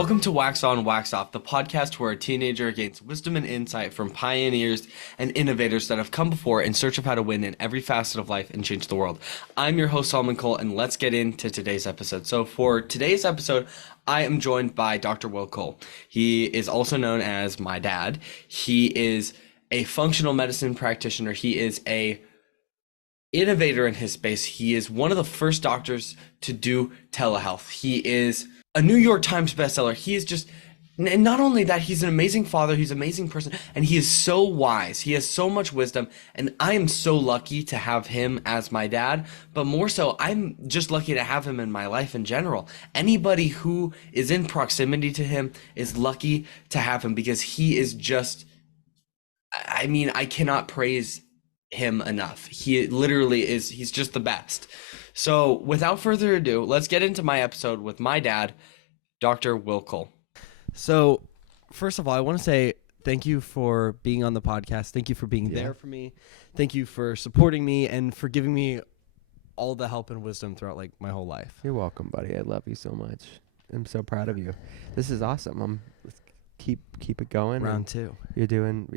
Welcome to Wax On, Wax Off, the podcast where a teenager gains wisdom and insight from pioneers and innovators that have come before in search of how to win in every facet of life and change the world. I'm your host, Solomon Cole, and let's get into today's episode. So for today's episode, I am joined by Dr. Will Cole. He is also known as my dad. He is a functional medicine practitioner. He is a innovator in his space. He is one of the first doctors to do telehealth. He is a New York Times bestseller. He is just, and not only that, he's an amazing father. He's an amazing person, and he is so wise. He has so much wisdom, and I am so lucky to have him as my dad. But more so, I'm just lucky to have him in my life in general. Anybody who is in proximity to him is lucky to have him because he is just, I mean, I cannot praise him enough. He literally is, he's just the best. So without further ado, let's get into my episode with my dad, Dr. Will Cole. So first of all, I want to say thank you for being on the podcast. Thank you for being there for me. Thank you for supporting me and for giving me all the help and wisdom throughout like my whole life. You're welcome, buddy. I love you so much. I'm so proud of you. This is awesome. Let's keep it going. Round two. You're doing,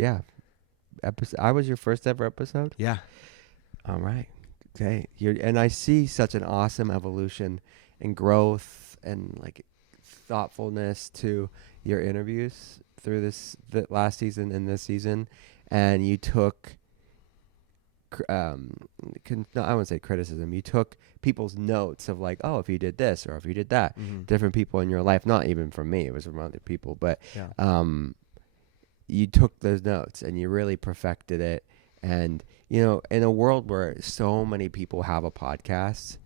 I was your first ever episode. Yeah. All right. Okay. And I see such an awesome evolution and growth and like thoughtfulness to your interviews through the last season and this season. And you took, I wouldn't say criticism. You took people's notes of like, oh, if you did this or if you did that, different people in your life, not even from me, it was from other people, but, you took those notes and you really perfected it. And, you know, in a world where so many people have a podcast,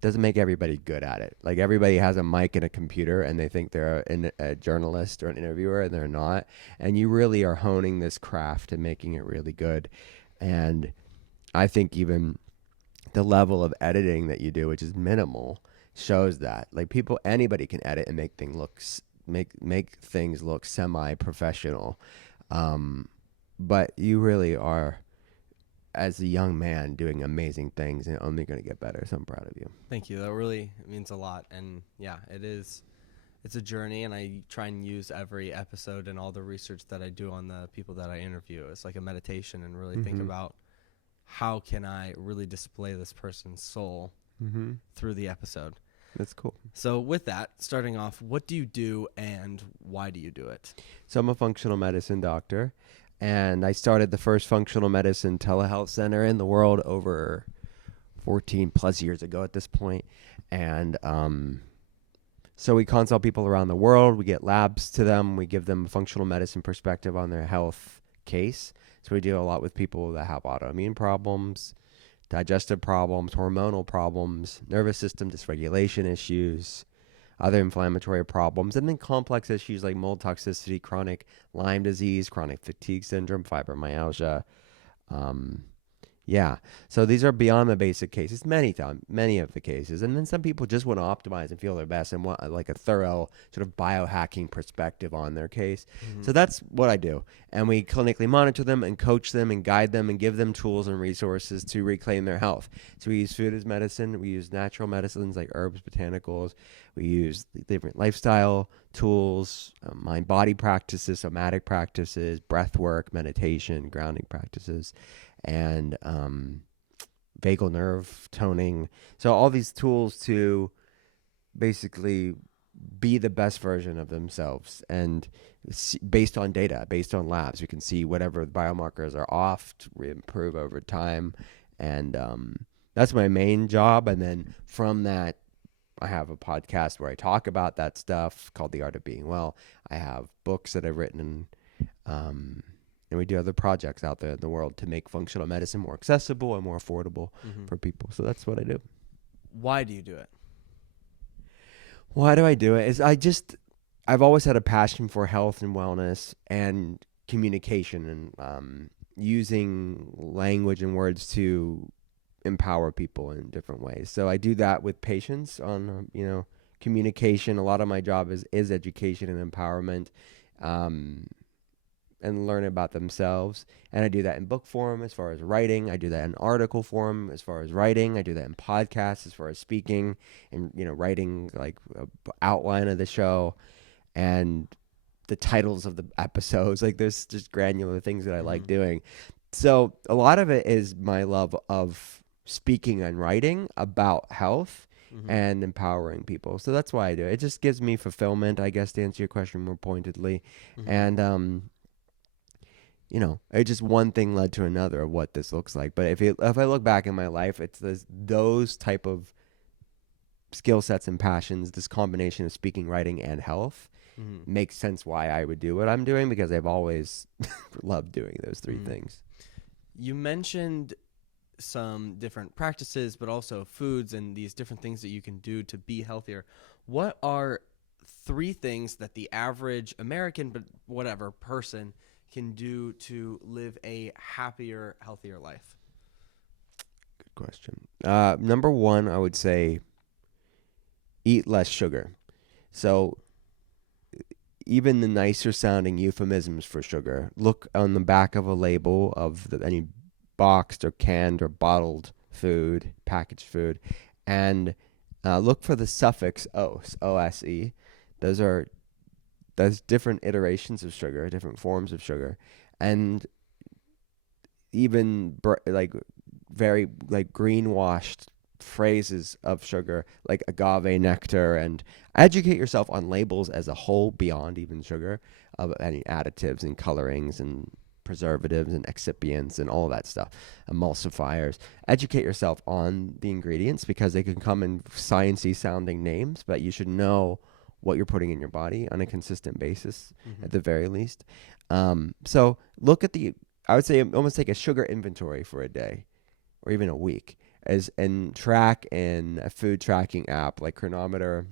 doesn't make everybody good at it. Like everybody has a mic and a computer and they think they're a journalist or an interviewer and they're not. And you really are honing this craft and making it really good. And I think even the level of editing that you do, which is minimal, shows that. Like anybody can edit and make things look semi-professional. But you really are, as a young man, doing amazing things and only going to get better. So I'm proud of you. Thank you. That really means a lot. And yeah, it's a journey, and I try and use every episode and all the research that I do on the people that I interview. It's like a meditation and really think about how can I really display this person's soul through the episode. That's cool. So with that, starting off, what do you do and why do you do it? So I'm a functional medicine doctor, and I started the first functional medicine telehealth center in the world over 14 plus years ago at this point. And so we consult people around the world. We get labs to them. We give them a functional medicine perspective on their health case. So we deal a lot with people that have autoimmune problems, digestive problems, hormonal problems, nervous system dysregulation issues, other inflammatory problems, and then complex issues like mold toxicity, chronic Lyme disease, chronic fatigue syndrome, fibromyalgia. So these are beyond the basic cases, many of the cases. And then some people just want to optimize and feel their best and want like a thorough sort of biohacking perspective on their case. So that's what I do. And we clinically monitor them and coach them and guide them and give them tools and resources to reclaim their health. So we use food as medicine. We use natural medicines like herbs, botanicals. We use different lifestyle tools, mind-body practices, somatic practices, breath work, meditation, grounding practices, and vagal nerve toning. So all these tools to basically be the best version of themselves, and based on data, based on labs, you can see whatever biomarkers are off to improve over time. And that's my main job. And then from that, I have a podcast where I talk about that stuff called The Art of Being Well. I have books that I've written, and we do other projects out there in the world to make functional medicine more accessible and more affordable for people. So that's what I do. Why do you do it? Why do I do it? I've always had a passion for health and wellness and communication and using language and words to empower people in different ways. So I do that with patients on, communication. A lot of my job is education and empowerment. And learn about themselves. And I do that in book form as far as writing. I do that in article form as far as writing. I do that in podcasts as far as speaking and, writing like an outline of the show. and the titles of the episodes. Like there's just granular things that I like Mhm. doing. So a lot of it is my love of speaking and writing about health Mhm. and empowering people. So that's why I do it. It just gives me fulfillment, I guess, to answer your question more pointedly. Mhm. And it just one thing led to another of what this looks like. But if I look back in my life, it's those type of skill sets and passions, this combination of speaking, writing, and health Mhm. makes sense why I would do what I'm doing, because I've always loved doing those three Mhm. things. You mentioned some different practices, but also foods and these different things that you can do to be healthier. What are 3 things that the average American, but whatever person, can do to live a happier, healthier life? Good question. Number one, I would say eat less sugar. So even the nicer sounding euphemisms for sugar, look on the back of a label of any boxed or canned or bottled food, packaged food, and look for the suffix "ose," O-S-E. There's different iterations of sugar, different forms of sugar, and even like very like greenwashed phrases of sugar, like agave nectar, and educate yourself on labels as a whole beyond even sugar, of any additives and colorings and preservatives and excipients and all that stuff, emulsifiers. Educate yourself on the ingredients, because they can come in sciencey sounding names, but you should know what you're putting in your body on a consistent basis at the very least. So look at I would say almost take a sugar inventory for a day or even a week, and track in a food tracking app like Chronometer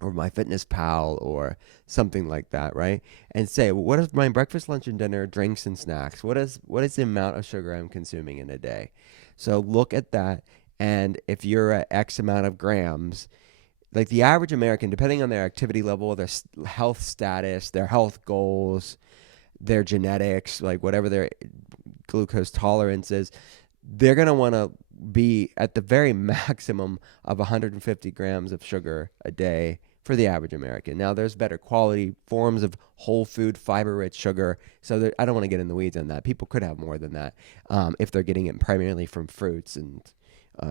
or MyFitnessPal or something like that, right? And say, well, what is my breakfast, lunch, and dinner, drinks and snacks? What is the amount of sugar I'm consuming in a day? So look at that, and if you're at X amount of grams, like the average American, depending on their activity level, their health status, their health goals, their genetics, like whatever their glucose tolerance is, they're going to want to be at the very maximum of 150 grams of sugar a day for the average American. Now, there's better quality forms of whole food, fiber-rich sugar. So I don't want to get in the weeds on that. People could have more than that if they're getting it primarily from fruits and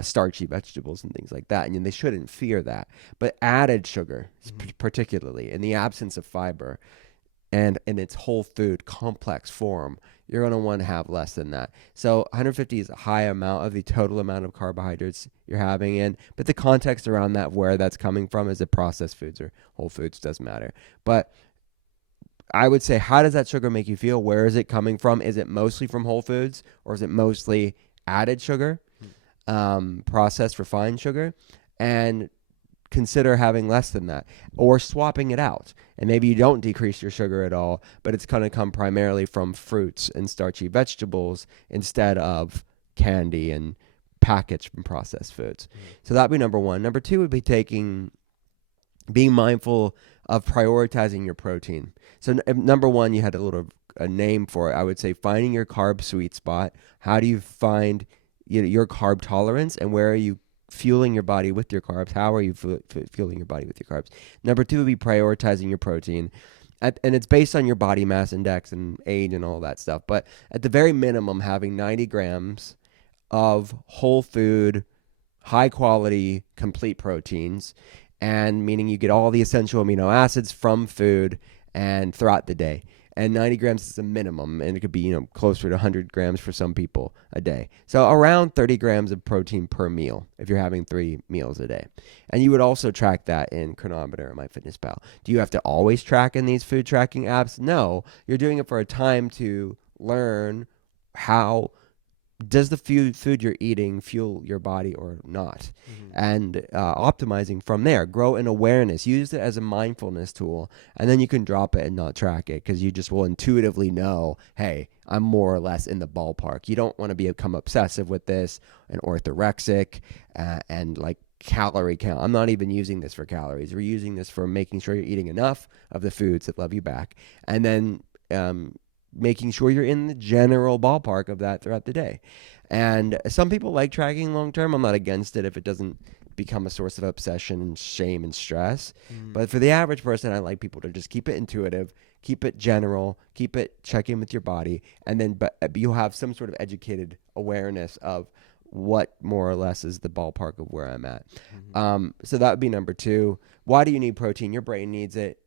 starchy vegetables and things like that. And they shouldn't fear that. But added sugar, particularly in the absence of fiber, and in its whole food complex form, you're going to want to have less than that. So 150 is a high amount of the total amount of carbohydrates you're having in, but the context around that, where that's coming from, is it processed foods or whole foods, doesn't matter. But I would say, how does that sugar make you feel? Where is it coming from? Is it mostly from whole foods, or is it mostly added sugar, processed refined sugar? And consider having less than that, or swapping it out. And maybe you don't decrease your sugar at all, but it's going to come primarily from fruits and starchy vegetables instead of candy and packaged and processed foods. So that'd be number one. Number two would be being mindful of prioritizing your protein. So number one, you had a name for it. I would say finding your carb sweet spot. How do you find your carb tolerance, and where are you fueling your body with your carbs? How are you fueling your body with your carbs? Number two would be prioritizing your protein. And it's based on your body mass index and age and all that stuff. But at the very minimum, having 90 grams of whole food, high quality, complete proteins, and meaning you get all the essential amino acids from food and throughout the day. And 90 grams is a minimum, and it could be closer to 100 grams for some people a day. So around 30 grams of protein per meal if you're having 3 meals a day. And you would also track that in Chronometer or MyFitnessPal. Do you have to always track in these food tracking apps? No, you're doing it for a time to learn how does the food you're eating fuel your body or not, and optimizing from there. Grow an awareness, use it as a mindfulness tool, and then you can drop it and not track it, because you just will intuitively know, hey, I'm more or less in the ballpark. You don't want to become obsessive with this and orthorexic and like calorie count. I'm not even using this for calories. We're using this for making sure you're eating enough of the foods that love you back, and then making sure you're in the general ballpark of that throughout the day. And some people like tracking long term. I'm not against it if it doesn't become a source of obsession and shame and stress. But for the average person, I like people to just keep it intuitive, keep it general, keep it check in with your body, and then but you'll have some sort of educated awareness of what more or less is the ballpark of where I'm at. So that would be number 2. Why do you need protein? Your brain needs it.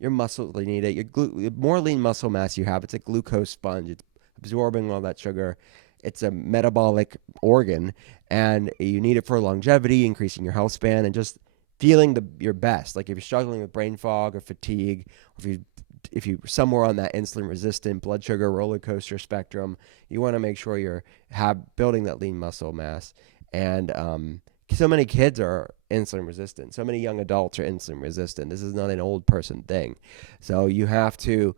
Your muscles need it. The more lean muscle mass you have, it's a glucose sponge. It's absorbing all that sugar. It's a metabolic organ, and you need it for longevity, increasing your health span, and just feeling your best. Like if you're struggling with brain fog or fatigue, or if you're somewhere on that insulin resistant blood sugar roller coaster spectrum, you want to make sure you're building that lean muscle mass. And so many kids are insulin resistant. So many young adults are insulin resistant. This is not an old person thing. So you have to,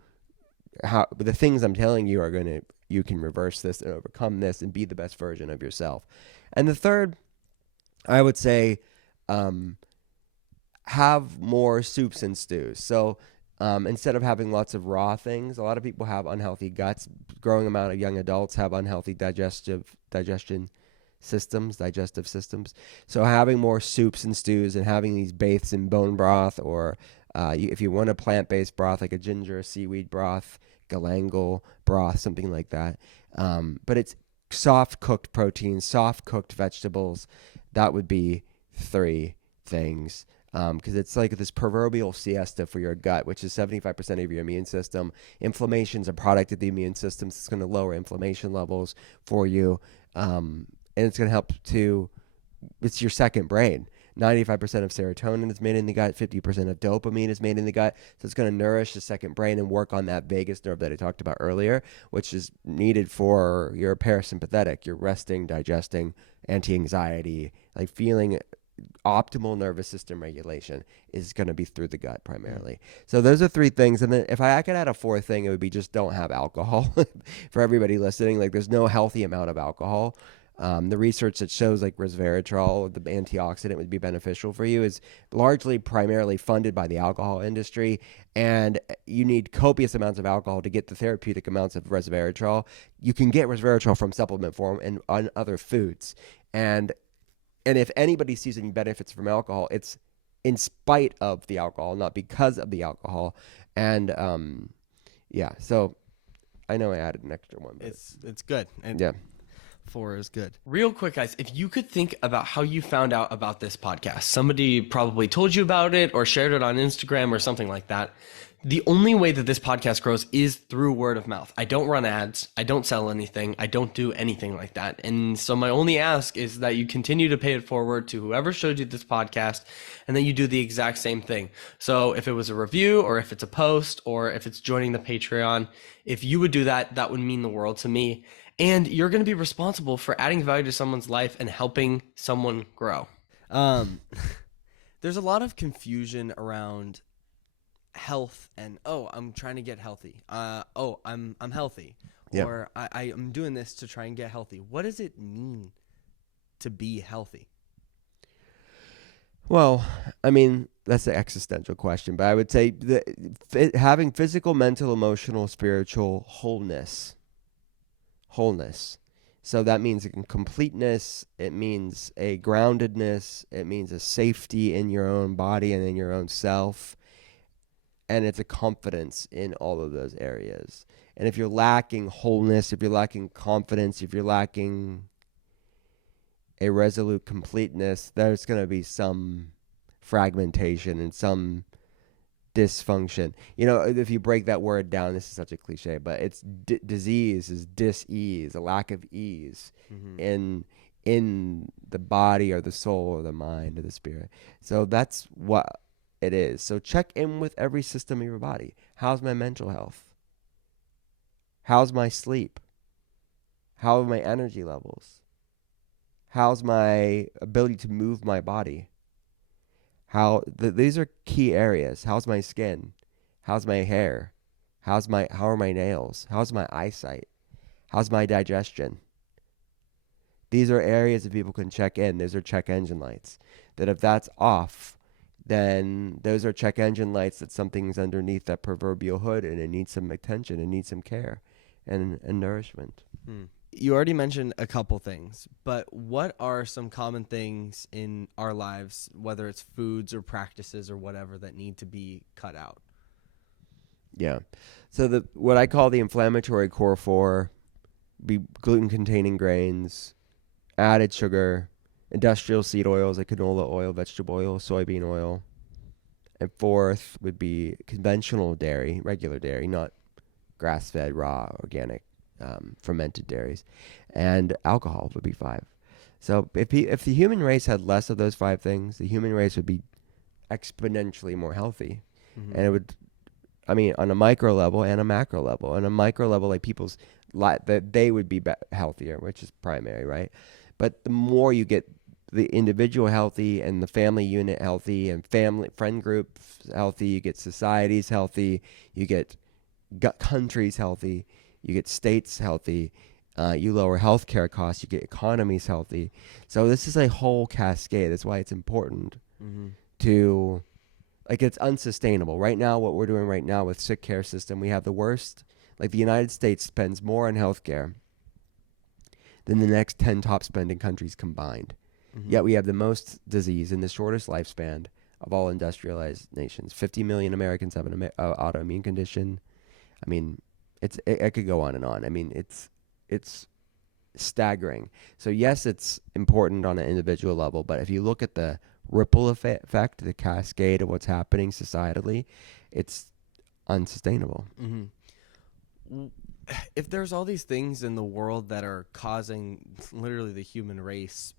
the things I'm telling you you can reverse this and overcome this and be the best version of yourself. And the third, I would say, have more soups and stews. So instead of having lots of raw things, a lot of people have unhealthy guts. Growing amount of young adults have unhealthy digestive systems. So having more soups and stews and having these baths in bone broth, or if you want a plant-based broth like a ginger seaweed broth, galangal broth, something like that. But it's soft cooked proteins, soft cooked vegetables. That would be 3 things. Because it's like this proverbial siesta for your gut, which is 75% of your immune system. Inflammation is a product of the immune system, so it's going to lower inflammation levels for you. And it's going to help it's your second brain. 95% of serotonin is made in the gut, 50% of dopamine is made in the gut. So it's going to nourish the second brain and work on that vagus nerve that I talked about earlier, which is needed for your parasympathetic, your resting, digesting, anti-anxiety, like feeling optimal nervous system regulation is going to be through the gut primarily. So those are 3 things. And then if I could add a 4th thing, it would be just don't have alcohol. For everybody listening, like there's no healthy amount of alcohol. The research that shows like resveratrol, the antioxidant, would be beneficial for you is largely primarily funded by the alcohol industry. And you need copious amounts of alcohol to get the therapeutic amounts of resveratrol. You can get resveratrol from supplement form and on other foods. And if anybody sees any benefits from alcohol, it's in spite of the alcohol, not because of the alcohol. And so I know I added an extra one. But it's good. And yeah. 4 is good. Real quick, guys, if you could think about how you found out about this podcast, somebody probably told you about it or shared it on Instagram or something like that. The only way that this podcast grows is through word of mouth. I don't run ads. I don't sell anything. I don't do anything like that. And so my only ask is that you continue to pay it forward to whoever showed you this podcast, and that you do the exact same thing. So if it was a review, or if it's a post, or if it's joining the Patreon, if you would do that, that would mean the world to me. And you're going to be responsible for adding value to someone's life and helping someone grow. There's a lot of confusion around health and I'm trying to get healthy. I'm healthy. Yep. Or I'm doing this to try and get healthy. What does it mean to be healthy? Well, I mean, that's an existential question, but I would say having physical, mental, emotional, spiritual wholeness. So that means a completeness. It means a groundedness. It means a safety in your own body and in your own self. And it's a confidence in all of those areas. And if you're lacking wholeness, if you're lacking confidence, if you're lacking a resolute completeness, there's going to be some fragmentation and some dysfunction. You know, if you break that word down, this is such a cliche, but it's disease is dis-ease, a lack of ease in the body or the soul or the mind or the spirit. So that's what it is. So check in with every system of your body. How's my mental health? How's my sleep? How are my energy levels? How's my ability to move my body? These are key areas. How's my skin? How's my hair? How are my nails? How's my eyesight? How's my digestion? These are areas that people can check in. Those are check engine lights. That if that's off, then those are check engine lights that something's underneath that proverbial hood and it needs some attention, it needs some care. and nourishment. You already mentioned a couple things, but what are some common things in our lives, whether it's foods or practices or whatever, that need to be cut out? Yeah. So the what I call the inflammatory core four be gluten-containing grains, added sugar, industrial seed oils like canola oil, vegetable oil, soybean oil. And fourth would be conventional dairy, regular dairy, not grass-fed, raw, organic, fermented dairies. And alcohol would be five. So if the human race had less of those five things, the human race would be exponentially more healthy. And it would, I mean, on a micro level and a macro level. On a micro level, like people's that they would be healthier, which is primary, right? But the more you get the individual healthy and the family unit healthy and family friend group healthy, you get societies healthy, you get countries healthy, you get states healthy, you lower healthcare costs, you get economies healthy. So this is a whole cascade. That's why it's important to, like, it's unsustainable. Right now, what we're doing right now with sick care system, we have the worst. Like, the United States spends more on healthcare than the next 10 top spending countries combined. Yet we have the most disease and the shortest lifespan of all industrialized nations. 50 million Americans have an autoimmune condition. I mean, I could go on and on. I mean, it's staggering. So yes, it's important on an individual level, but if you look at the ripple effect, the cascade of what's happening societally, it's unsustainable. If there's all these things in the world that are causing literally the human race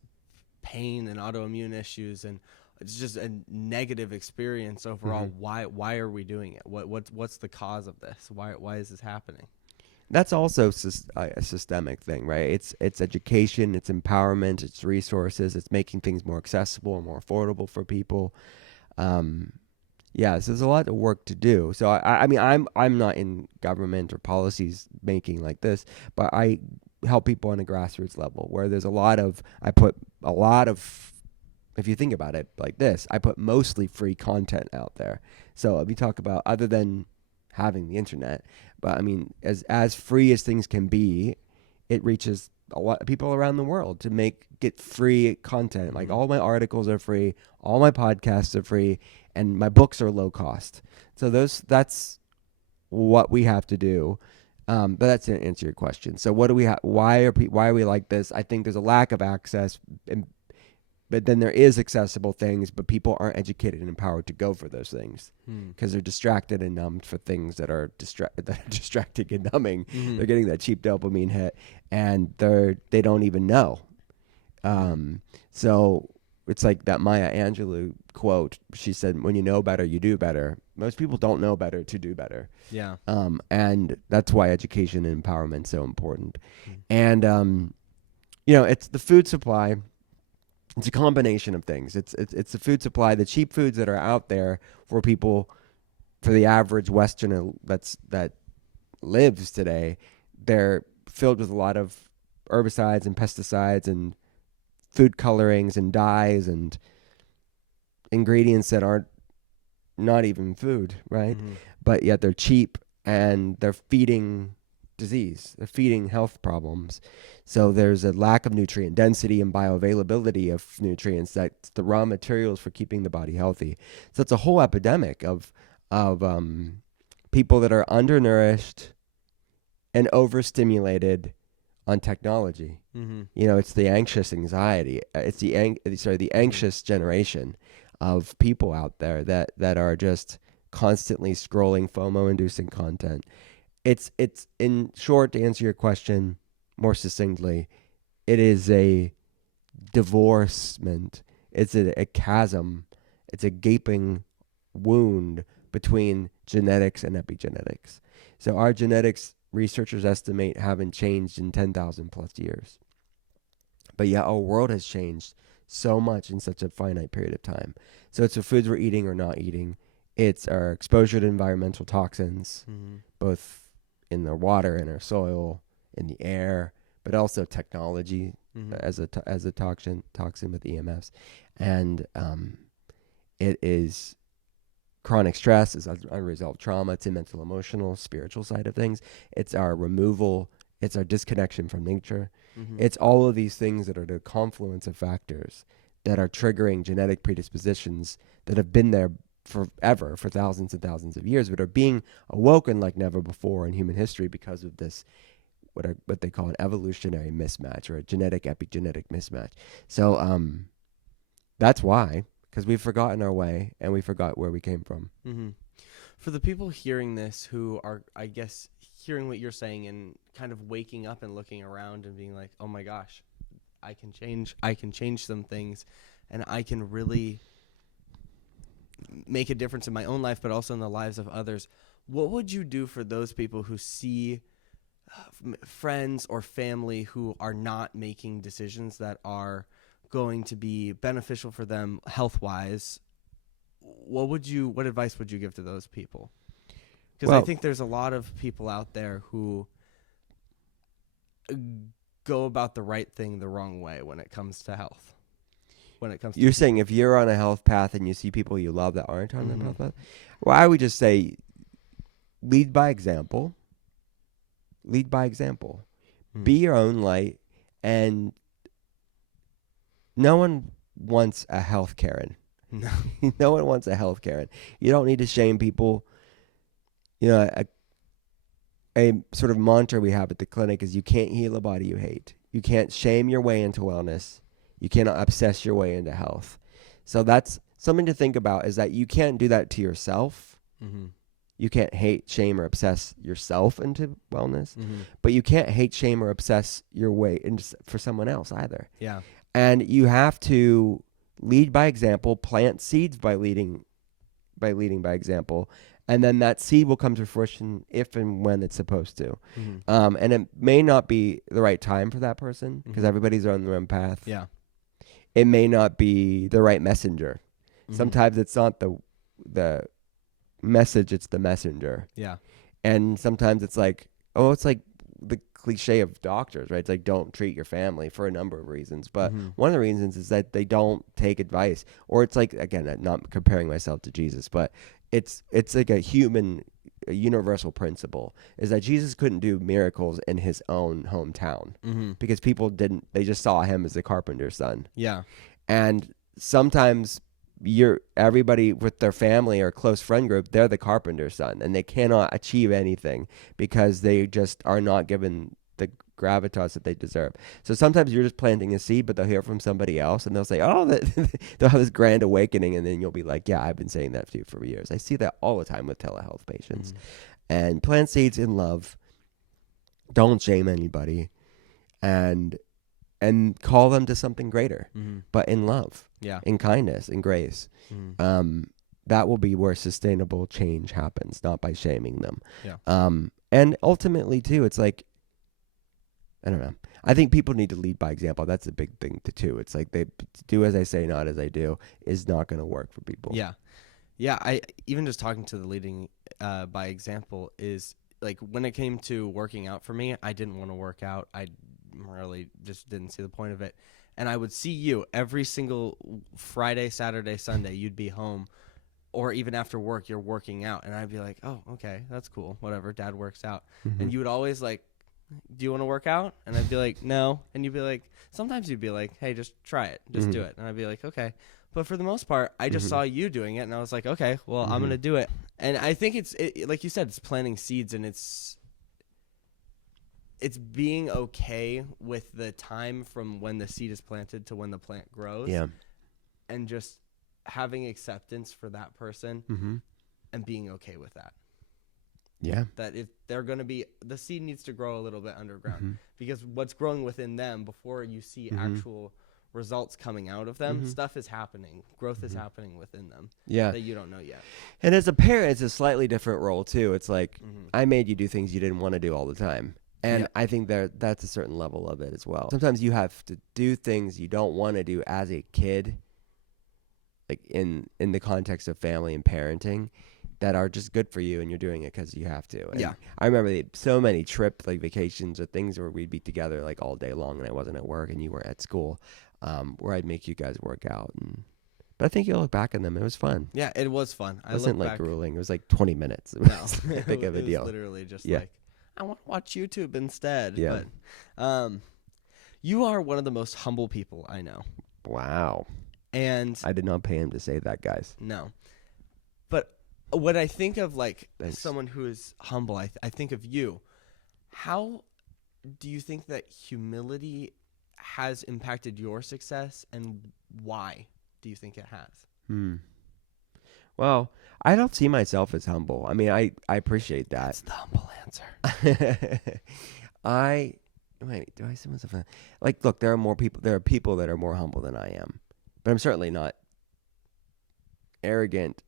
pain and autoimmune issues, and it's just a negative experience overall, why are we doing it? What's the cause of this? Why is this happening? That's also a systemic thing, right? It's education, it's empowerment, it's resources, it's making things more accessible and more affordable for people. Yeah, so there's a lot of work to do. So I mean, I'm not in government or policies making like this, but I help people on a grassroots level where there's I put a lot of, if you think about it like this, I put mostly free content out there. So if you talk about, other than having the internet, but I mean, as free as things can be, it reaches a lot of people around the world to get free content. Like, all my articles are free, all my podcasts are free, and my books are low cost. So that's what we have to do. But that's to answer your question. So what do we why are we like this? I think there's a lack of access, but then there is accessible things, but people aren't educated and empowered to go for those things because they're distracted and numbed for things that are distracting and numbing. They're getting that cheap dopamine hit, and they don't even know. So it's like that Maya Angelou quote. She said, "When you know better, you do better." Most people don't know better to do better. Yeah. And that's why education and empowerment is so important. And it's the food supply. It's a combination of things. It's the food supply, the cheap foods that are out there for people, for the average Westerner that lives today. They're filled with a lot of herbicides and pesticides and food colorings and dyes and ingredients that aren't not even food, right? But yet they're cheap and they're feeding disease, they're feeding health problems. So there's a lack of nutrient density and bioavailability of nutrients that's the raw materials for keeping the body healthy. So it's a whole epidemic of people that are undernourished and overstimulated on technology. It's the anxious anxiety. It's the anxious generation of people out there that are just constantly scrolling FOMO-inducing content. It's in short, to answer your question more succinctly, it is a divorcement. It's a chasm. It's a gaping wound between genetics and epigenetics. So our genetics, researchers estimate, haven't changed in 10,000 plus years. But yeah, our world has changed so much in such a finite period of time. So it's the foods we're eating or not eating. It's our exposure to environmental toxins, both in the water, in our soil, in the air, but also technology as a toxin with EMFs. And it is chronic stress, it's unresolved trauma, it's the mental, emotional, spiritual side of things. It's our removal. It's our disconnection from nature. Mm-hmm. It's all of these things that are the confluence of factors that are triggering genetic predispositions that have been there forever, for thousands and thousands of years, but are being awoken like never before in human history because of this, what they call an evolutionary mismatch, or a genetic epigenetic mismatch. So that's why, because we've forgotten our way and we forgot where we came from. Mm-hmm. For the people hearing this who are, I guess, hearing what you're saying and kind of waking up and looking around and being like, oh my gosh, I can change some things, and I can really make a difference in my own life, but also in the lives of others. What would you do for those people who see friends or family who are not making decisions that are going to be beneficial for them health-wise? What advice would you give to those people? Because I think there's a lot of people out there who go about the right thing the wrong way when it comes to health. You're saying if you're on a health path and you see people you love that aren't on a health path, well, I would just say lead by example. Lead by example. Be your own light, and no one wants a health Karen. No. No one wants a health Karen. You don't need to shame people. You know, a sort of mantra we have at the clinic is you can't heal a body you hate. You can't shame your way into wellness. You cannot obsess your way into health. So that's something to think about, is that you can't do that to yourself. Mm-hmm. You can't hate, shame, or obsess yourself into wellness. Mm-hmm. But you can't hate, shame, or obsess your way into for someone else either. Yeah. And you have to lead by example, plant seeds by leading by example, and then that seed will come to fruition if and when it's supposed to. Mm-hmm. And it may not be the right time for that person, because everybody's on their own path. Yeah. It may not be the right messenger. Mm-hmm. Sometimes it's not the message, it's the messenger. Yeah. And sometimes it's like, it's like the cliche of doctors, right? It's like, don't treat your family, for a number of reasons. But one of the reasons is that they don't take advice. Or it's like, again, I'm not comparing myself to Jesus, but it's like a universal principle, is that Jesus couldn't do miracles in his own hometown because people they just saw him as the carpenter's son. Yeah. And sometimes everybody with their family or close friend group, they're the carpenter's son, and they cannot achieve anything because they just are not given the gravitas that they deserve. So sometimes you're just planting a seed, but they'll hear from somebody else and they'll say, they'll have this grand awakening, and then you'll be like, yeah, I've been saying that to you for years. I see that all the time with telehealth patients. And plant seeds in love. Don't shame anybody, and call them to something greater, but in love, in kindness, in grace. That will be where sustainable change happens, not by shaming them. And ultimately too, it's like, I don't know. I think people need to lead by example. That's a big thing too. It's like, they do as I say, not as I do, is not going to work for people. Yeah. Yeah. I even just talking to the leading by example is like, when it came to working out for me, I didn't want to work out. I really just didn't see the point of it. And I would see you every single Friday, Saturday, Sunday, you'd be home, or even after work, you're working out. And I'd be like, oh, okay, that's cool. Whatever. Dad works out. And you would always like, do you want to work out? And I'd be like, no. And you'd be like, sometimes you'd be like, hey, just try it. Just do it. And I'd be like, okay. But for the most part, I just saw you doing it, and I was like, okay, well, I'm going to do it. And I think it's like you said, it's planting seeds, and it's being okay with the time from when the seed is planted to when the plant grows. Yeah. And just having acceptance for that person and being okay with that. Yeah. That if they're going to be, the seed needs to grow a little bit underground, because what's growing within them before you see actual results coming out of them, stuff is happening. Growth is happening within them. Yeah. That you don't know yet. And as a parent, it's a slightly different role too. It's like, I made you do things you didn't want to do all the time. And I think that's a certain level of it as well. Sometimes you have to do things you don't want to do as a kid, like in the context of family and parenting, that are just good for you, and you're doing it because you have to. And I remember so many vacations or things where we'd be together like all day long, and I wasn't at work and you weren't at school, where I'd make you guys work out and But I think you'll look back on them. It was fun. Yeah, it was fun. It wasn't look like back. grueling. It was like 20 minutes. It No, was not big of a it deal. was literally just Yeah. like, I want to watch YouTube instead. Yeah. But you are one of the most humble people I know. Wow. And I did not pay him to say that, guys. no. But when I think of like Thanks. someone who is humble, I think of you. How do you think that humility has impacted your success, and why do you think it has? Well, I don't see myself as humble. I mean, I appreciate that. That's the humble answer. Wait, do I see myself? Like, look, there are people that are more humble than I am, but I'm certainly not arrogant,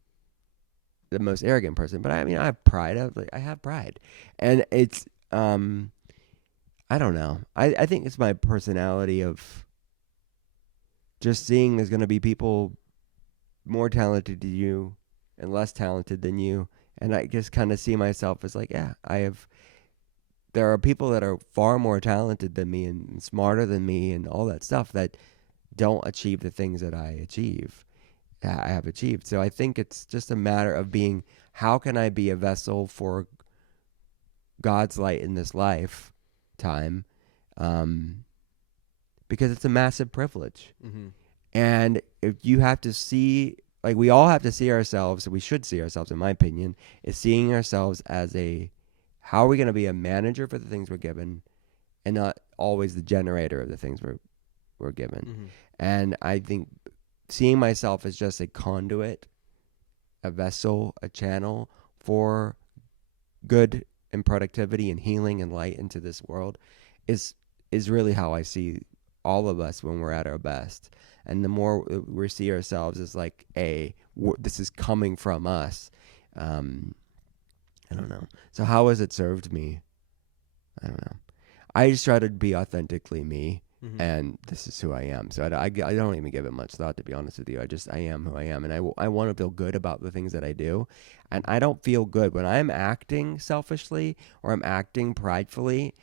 the most arrogant person. But I mean, I have pride. I have pride, and it's I don't know. I think it's my personality of just seeing there's going to be people more talented than you and less talented than you, and I just kind of see myself as like, yeah, there are people that are far more talented than me and smarter than me and all that stuff that don't achieve the things that I have achieved. So I think it's just a matter of being, how can I be a vessel for God's light in this lifetime? Because it's a massive privilege. Mm-hmm. And if you have to see, like, we all have to see ourselves, we should see ourselves, in my opinion, is seeing ourselves as how are we going to be a manager for the things we're given and not always the generator of the things we're given. Mm-hmm. And I think seeing myself as just a conduit, a vessel, a channel for good and productivity and healing and light into this world is really how I see all of us when we're at our best. And the more we see ourselves as like, this is coming from us. I don't know. So how has it served me? I don't know. I just try to be authentically me, Mm-hmm. and this is who I am. So I don't even give it much thought, to be honest with you. I am who I am, and I want to feel good about the things that I do. And I don't feel good when I'm acting selfishly or I'm acting pridefully.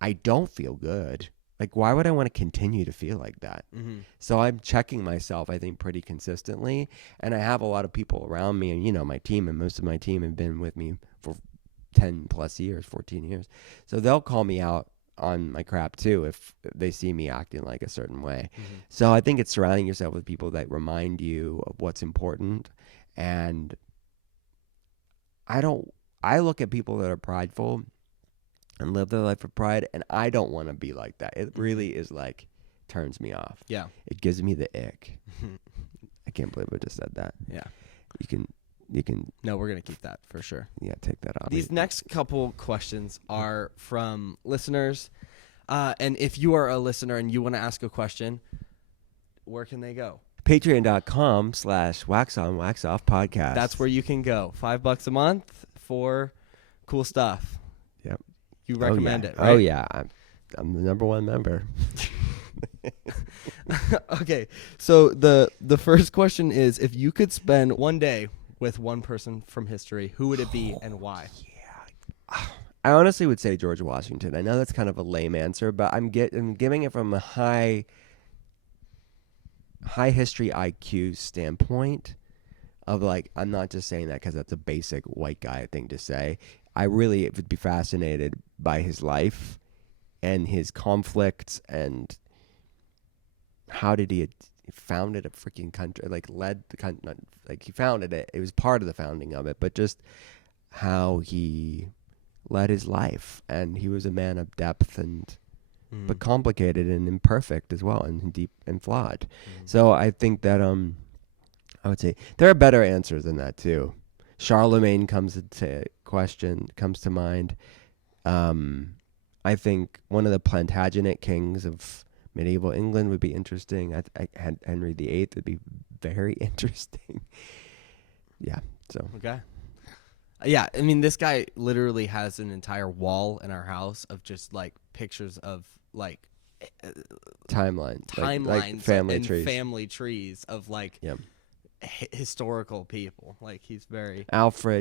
I don't feel good. Like, why would I want to continue to feel like that? Mm-hmm. So I'm checking myself, I think, pretty consistently. And I have a lot of people around me, and, my team, and most of my team have been with me for 10 plus years, 14 years. So they'll call me out on my crap too if they see me acting like a certain way. Mm-hmm. So I think it's surrounding yourself with people that remind you of what's important. And I look at people that are prideful and live their life with pride, and I don't want to be like that. It really is like, turns me off. Yeah. It gives me the ick. I can't believe I just said that. Yeah. You can No, we're going to keep that for sure. take that off. These next couple questions are from listeners. And if you are a listener and you want to ask a question, where can they go? Patreon.com/wax on wax off podcast. That's where you can go. $5 a month for cool stuff. Yep. You recommend it, right? Oh yeah. I'm the number one member. Okay. So the first question is, if you could spend one day with one person from history, who would it be and why? I honestly would say George Washington. I know that's kind of a lame answer, but I'm giving it from a high history IQ standpoint of, like, I'm not just saying that because that's a basic white guy thing to say. I really would be fascinated by his life and his conflicts and how did he founded a freaking country, like led the country, like he founded it. It was part of the founding of it, but just how he led his life. And he was a man of depth and but complicated and imperfect as well, and deep and flawed. So I think that I would say there are better answers than that too. Charlemagne comes to mind. I think one of the Plantagenet kings of medieval England would be interesting. I had Henry VIII would be very interesting. Yeah. So Okay. Yeah, I mean, this guy literally has an entire wall in our house of just like pictures of like timelines, timelines family and trees. family trees of like Yeah. historical people. Like he's very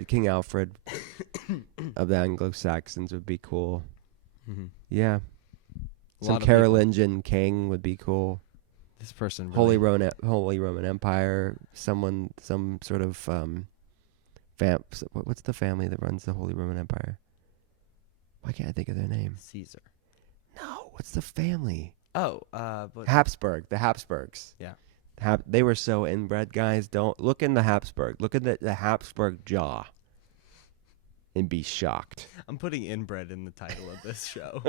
King Alfred of the Anglo-Saxons would be cool. Mhm. Yeah. A Some lot of Carolingian king would be cool. This person Holy really, Roman Empire. Some sort of what's the family that runs the Holy Roman Empire? Why can't I think of their name? Caesar. No, what's the family? Oh, but Habsburg. The Habsburgs. yeah. They were so inbred, guys. Don't look in the Habsburg. Look at the Habsburg jaw, and be shocked. I'm putting inbred in the title of this show.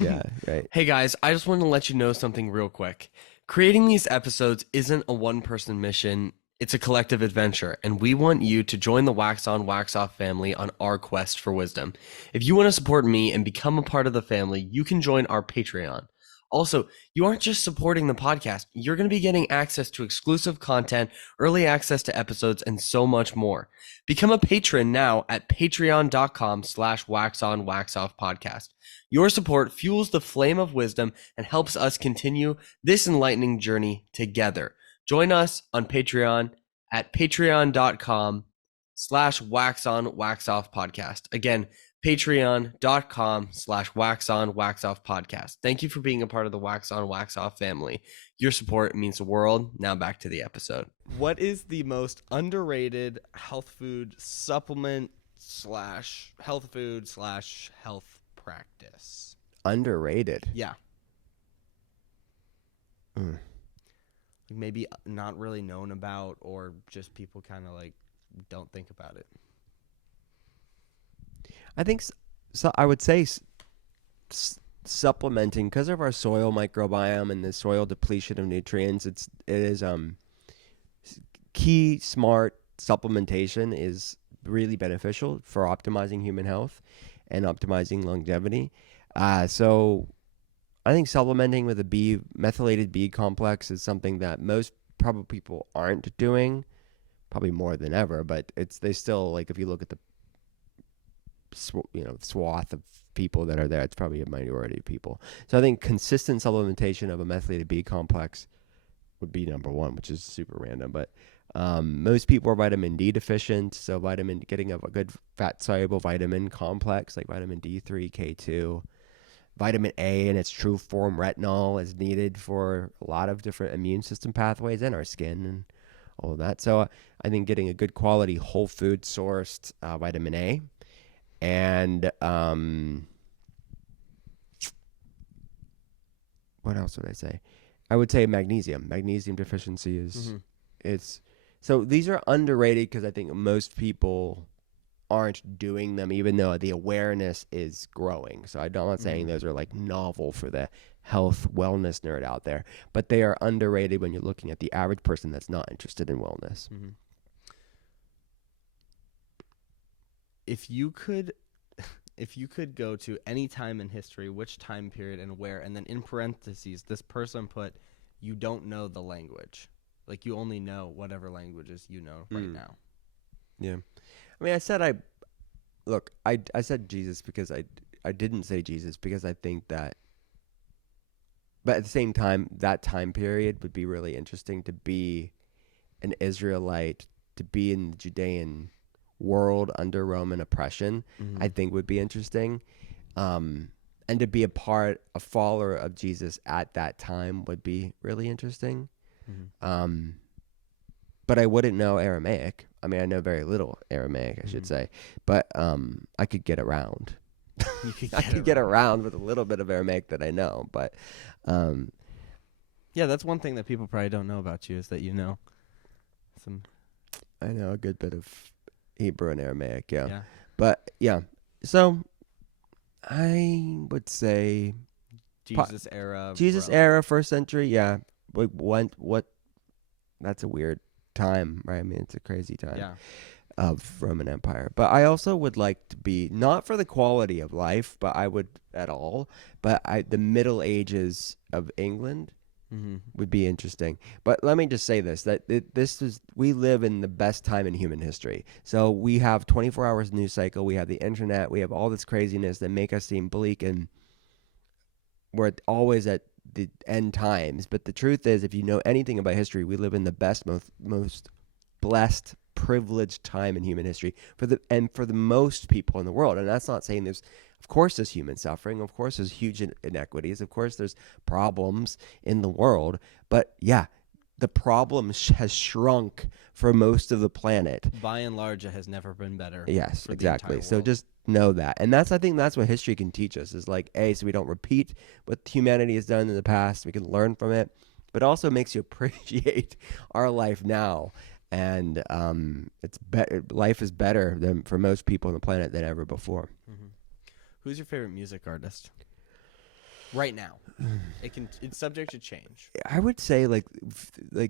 Yeah, right. Hey guys, I just wanted to let you know something real quick. Creating these episodes isn't a one-person mission. It's a collective adventure, and we want you to join the Wax On, Wax Off family on our quest for wisdom. If you want to support me and become a part of the family, you can join our Patreon. Also, you aren't just supporting the podcast, you're going to be getting access to exclusive content, early access to episodes, and so much more. Become a patron now at patreon.com/waxonwaxoffpodcast. Your support fuels the flame of wisdom and helps us continue this enlightening journey together. Join us on Patreon at patreon.com/waxonwaxoffpodcast. Again, patreon.com/waxonwaxoffpodcast. Thank you for being a part of the Wax On Wax Off family. Your support means the world. Now back to the episode. What is the most underrated health food supplement / health food / health practice? Underrated. Yeah. Mm. Maybe not really known about, or just people kind of like don't think about it. I think so. I would say supplementing, because of our soil microbiome and the soil depletion of nutrients. It is key smart supplementation is really beneficial for optimizing human health and optimizing longevity. So I think supplementing with a methylated B complex is something that most probably people aren't doing, probably more than ever. But they still, like, if you look at the swath of people that are there, it's probably a minority of people. So I think consistent supplementation of a methylated B complex would be number one, which is super random. But most people are vitamin D deficient, so getting a good fat soluble vitamin complex like vitamin D3, K2, vitamin A in its true form, retinol, is needed for a lot of different immune system pathways in our skin and all of that. So I think getting a good quality whole food sourced vitamin A. And what else would I say? I would say magnesium. Magnesium deficiency is it's so these are underrated because I think most people aren't doing them, even though the awareness is growing. So I'm not saying those are like novel for the health wellness nerd out there, but they are underrated when you're looking at the average person that's not interested in wellness. Mm-hmm. If you could go to any time in history, which time period and where, and then in parentheses, this person put, you don't know the language. Like, you only know whatever languages you know right now. Yeah. I mean, I said I said Jesus because I didn't say Jesus because I think that, but at the same time, that time period would be really interesting to be an Israelite, to be in the Judean world under Roman oppression. I think would be interesting. And to be a follower of Jesus at that time would be really interesting. But I wouldn't know Aramaic. I mean, I know very little Aramaic, I should say, but I could get around. I could get around with a little bit of Aramaic that I know, but yeah, that's one thing that people probably don't know about you is that you know some. I know a good bit of Hebrew and Aramaic, Yeah. But yeah, so I would say Jesus era, first century, yeah. Like what? That's a weird time, right? I mean, it's a crazy time of Roman Empire. But I also would like to be, not for the quality of life, but I would at all. But the Middle Ages of England would be interesting. But let me just say this: that we live in the best time in human history. So we have 24 hours news cycle. We have the internet. We have all this craziness that make us seem bleak, and we're always at the end times. But the truth is, if you know anything about history, we live in the best, most blessed, privileged time in human history for the most people in the world. And that's not saying there's Of course, there's human suffering. Of course, there's huge inequities. Of course, there's problems in the world. But yeah, the problem has shrunk for most of the planet. By and large, it has never been better. Yes, for the exactly. entire So world. just know that. And I think that's what history can teach us is like, so we don't repeat what humanity has done in the past. We can learn from it, but also makes you appreciate our life now. And life is better than for most people on the planet than ever before. Who's your favorite music artist? Right now, it's subject to change. I would say like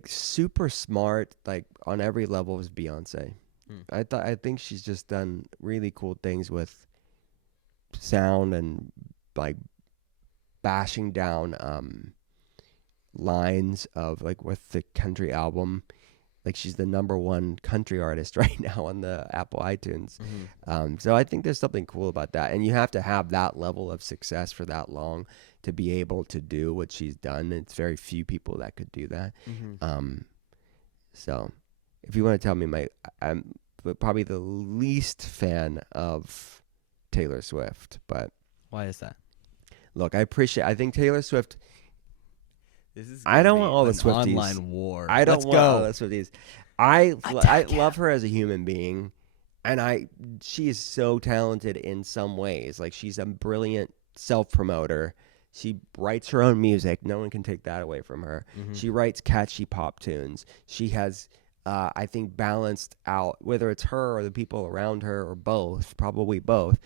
super smart, like on every level is Beyonce. I think she's just done really cool things with sound and like bashing down lines of like with the country album. Like she's the #1 country artist right now on the Apple iTunes. So I think there's something cool about that. And you have to have that level of success for that long to be able to do what she's done. It's very few people that could do that. So if you want to tell me I'm probably the least fan of Taylor Swift, but Why is that? look, I think Taylor Swift, This is I don't gonna want be all the an Swifties. online war. I don't Let's want all go. the Swifties. I love her as a human being, and she is so talented in some ways. Like she's a brilliant self-promoter. She writes her own music. No one can take that away from her. She writes catchy pop tunes. She has, I think, balanced out, whether it's her or the people around her or both, probably both,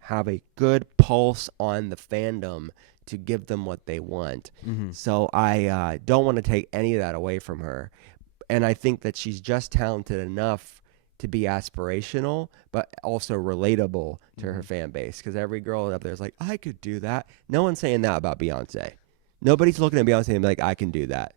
have a good pulse on the fandom to give them what they want. So I don't want to take any of that away from her. And I think that she's just talented enough to be aspirational, but also relatable to her fan base. Because every girl up there is like, I could do that. No one's saying that about Beyonce. Nobody's looking at Beyonce and be like, I can do that.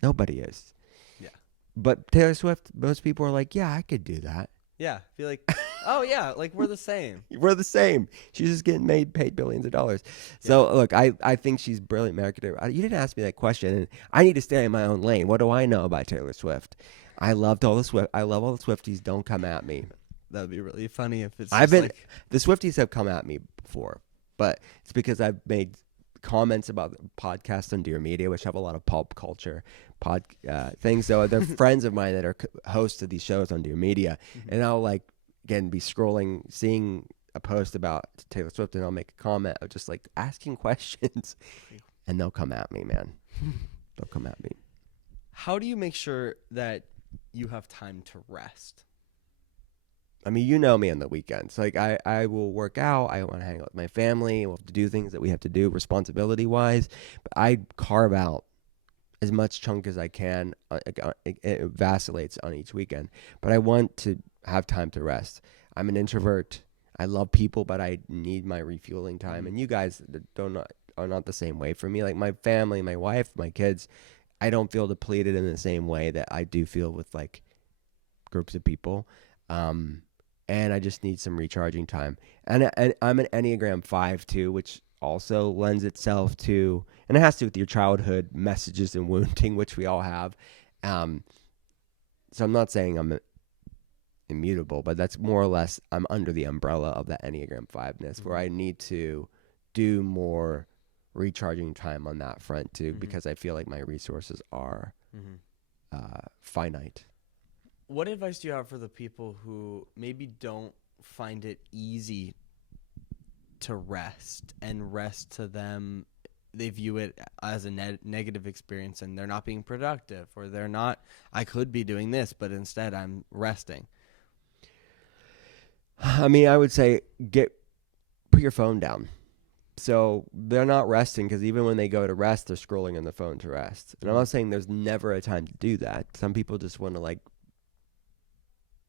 Nobody is. Yeah. But Taylor Swift, most people are like, yeah, I could do that. Yeah. I feel like, oh yeah, like we're the same. We're the same. She's just getting paid billions of dollars. So look, I think she's a brilliant marketer. You didn't ask me that question, and I need to stay in my own lane. What do I know about Taylor Swift? I love all the Swifties. Don't come at me. That would be really funny if it's. The Swifties have come at me before, but it's because I've made comments about podcasts on Dear Media, which have a lot of pulp culture things. So they're friends of mine that are hosts of these shows on Dear Media, and I'll again be scrolling, seeing a post about Taylor Swift, and I'll make a comment of just like asking questions, and they'll come at me, man. They'll come at me. How do you make sure that you have time to rest? I mean, you know me on the weekends. Like I will work out. I want to hang out with my family. We'll have to do things that we have to do responsibility wise. But I carve out as much chunk as I can. It vacillates on each weekend. But I want to have time to rest. I'm an introvert. I love people, but I need my refueling time. And you guys are not the same way for me. Like my family, my wife, my kids, I don't feel depleted in the same way that I do feel with like groups of people. And I just need some recharging time. And I'm an Enneagram 5 too, which also lends itself to, and it has to do with your childhood messages and wounding, which we all have. So I'm not saying I'm immutable, but that's more or less, I'm under the umbrella of that Enneagram 5-ness, where I need to do more recharging time on that front too, because I feel like my resources are finite. What advice do you have for the people who maybe don't find it easy to rest, and rest to them, they view it as a negative experience and they're not being productive, or they're not, I could be doing this, but instead I'm resting? I mean, I would say put your phone down. So they're not resting because even when they go to rest, they're scrolling on the phone to rest. And I'm not saying there's never a time to do that. Some people just want to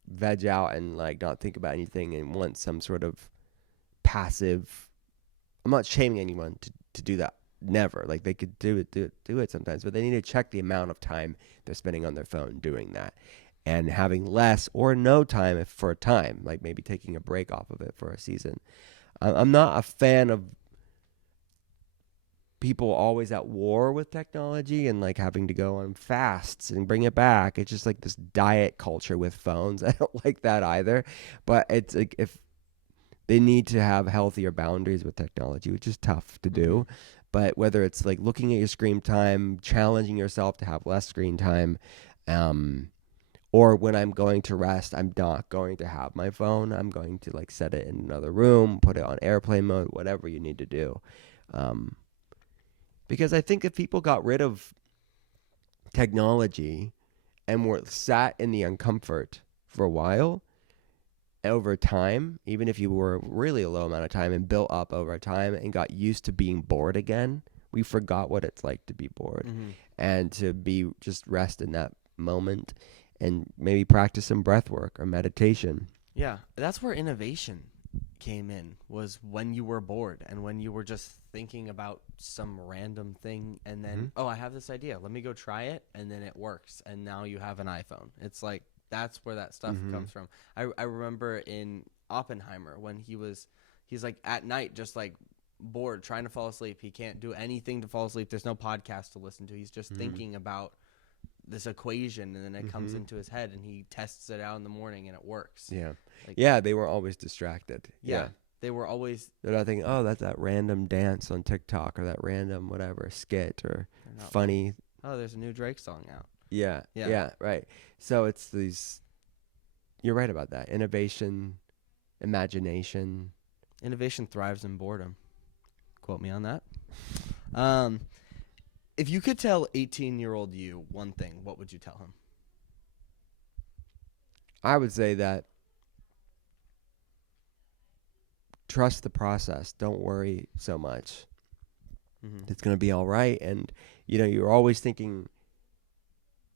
veg out and not think about anything and want some sort of passive. I'm not shaming anyone to do that. Never. They could do it sometimes, but they need to check the amount of time they're spending on their phone doing that, and having less or no time for a time, like maybe taking a break off of it for a season. I'm not a fan of people always at war with technology and having to go on fasts and bring it back. It's just this diet culture with phones. I don't like that either. But it's if they need to have healthier boundaries with technology, which is tough to do. But whether it's like looking at your screen time, challenging yourself to have less screen time, or when I'm going to rest, I'm not going to have my phone. I'm going to like set it in another room, put it on airplane mode, whatever you need to do. Because I think if people got rid of technology and were sat in the uncomfort for a while, over time, even if you were really a low amount of time and built up over time and got used to being bored again, we forgot what it's like to be bored and to be just rest in that moment and maybe practice some breath work or meditation. Yeah, that's where innovation came in, was when you were bored and when you were just thinking about some random thing and then, oh, I have this idea. Let me go try it. And then it works. And now you have an iPhone. It's like, that's where that stuff comes from. I remember in Oppenheimer when he's like at night, just like bored, trying to fall asleep. He can't do anything to fall asleep. There's no podcast to listen to. He's just thinking about this equation, and then it comes into his head, and he tests it out in the morning, and it works. Yeah. Like, Yeah, they were always distracted. yeah. They were always They're not thinking, oh, that's that random dance on TikTok or that random whatever skit or not funny. oh, there's a new Drake song out. Yeah, Yeah. yeah, right. So it's these. You're right about that. Innovation, imagination. Innovation thrives in boredom. Quote me on that. If you could tell 18-year-old you one thing, what would you tell him? I would say that trust the process. Don't worry so much. It's going to be all right. And, you're always thinking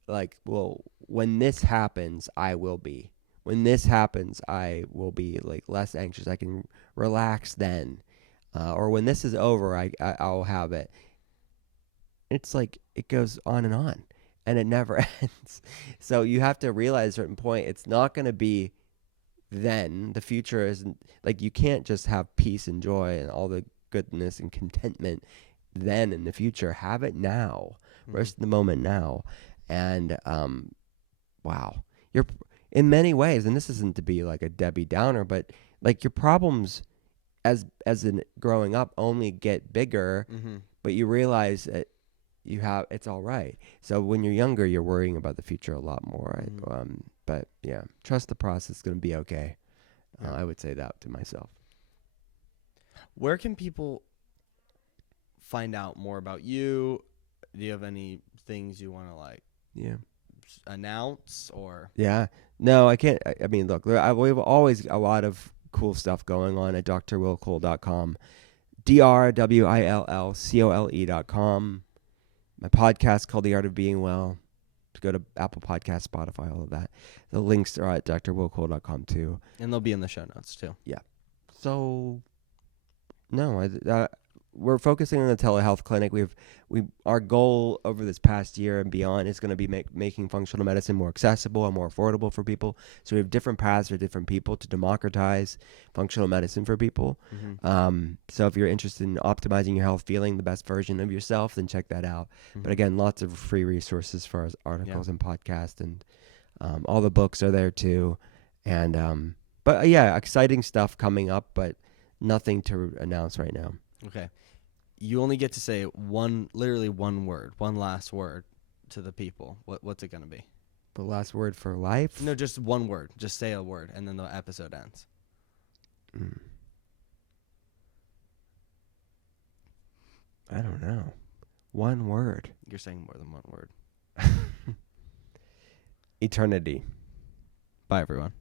like, well, when this happens, I will be. When this happens, I will be like less anxious. I can relax then. Or when this is over, I'll have it. It's like it goes on and it never ends. So you have to realize at a certain point, it's not going to be then. The future isn't like you can't just have peace and joy and all the goodness and contentment then in the future. Have it now. Rest in the moment now. And wow, you're in many ways, and this isn't to be like a Debbie Downer, but like your problems as in growing up only get bigger, but you realize that it's all right. So when you're younger, you're worrying about the future a lot more. But yeah, trust the process. It's going to be okay. I would say that to myself. Where can people find out more about you? Do you have any things you want to announce or? Yeah. No, I can't. I mean, look, we have always a lot of cool stuff going on at drwillcole.com, drwillcole.com. My podcast called The Art of Being Well. To go to Apple Podcasts, Spotify, all of that. The links are at drwillcole.com too. And they'll be in the show notes too. Yeah. So, no, we're focusing on the telehealth clinic. Our goal over this past year and beyond is going to be making functional medicine more accessible and more affordable for people. So we have different paths for different people to democratize functional medicine for people. So if you're interested in optimizing your health, feeling the best version of yourself, then check that out. But again, lots of free resources as far as articles and podcasts, and all the books are there too. And but yeah, exciting stuff coming up, but nothing to announce right now. Okay. You only get to say literally one word, one last word to the people. What's it going to be? The last word for life? No, just one word. Just say a word, and then the episode ends. I don't know. One word. You're saying more than one word. Eternity. Bye, everyone.